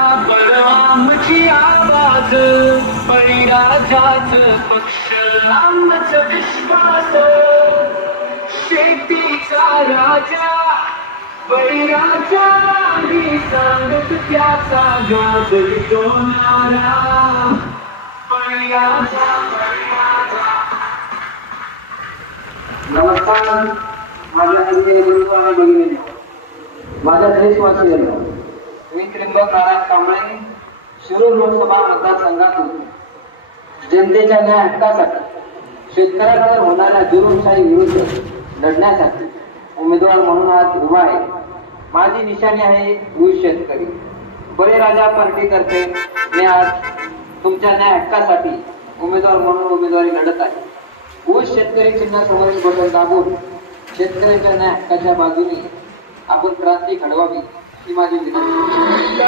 आमची आवाज बळीराजाच पक्ष आमचा विश्वास शेतीचा राजा बळीराजा मी सांगत त्याचा गाजर दोनारा बळीराजा नमस्कार माझ्या हस्ते गुरु आणि भगिनी माझ्या देशवासियांना मी त्र्यंबक नारायण कांबळे शिरूर लोकसभा मतदारसंघातून जनतेच्या न्याय हक्कासाठी शेतकऱ्यांवर होणाऱ्या जुलूमशाही विरुद्ध लढण्यासाठी उमेदवार म्हणून आज उभा आहे. माझी निशाणी आहे ऊस शेतकरी. बळीराजा पार्टीतर्फे मी आज तुमच्या न्याय हक्कासाठी उमेदवार म्हणून उमेदवारी लढत आहे. ऊस शेतकरी चिन्ह समोरील बटन दाबून शेतकऱ्यांच्या न्याय हक्काच्या बाजूने आपण क्रांती घडवावी ही माझी विनंती.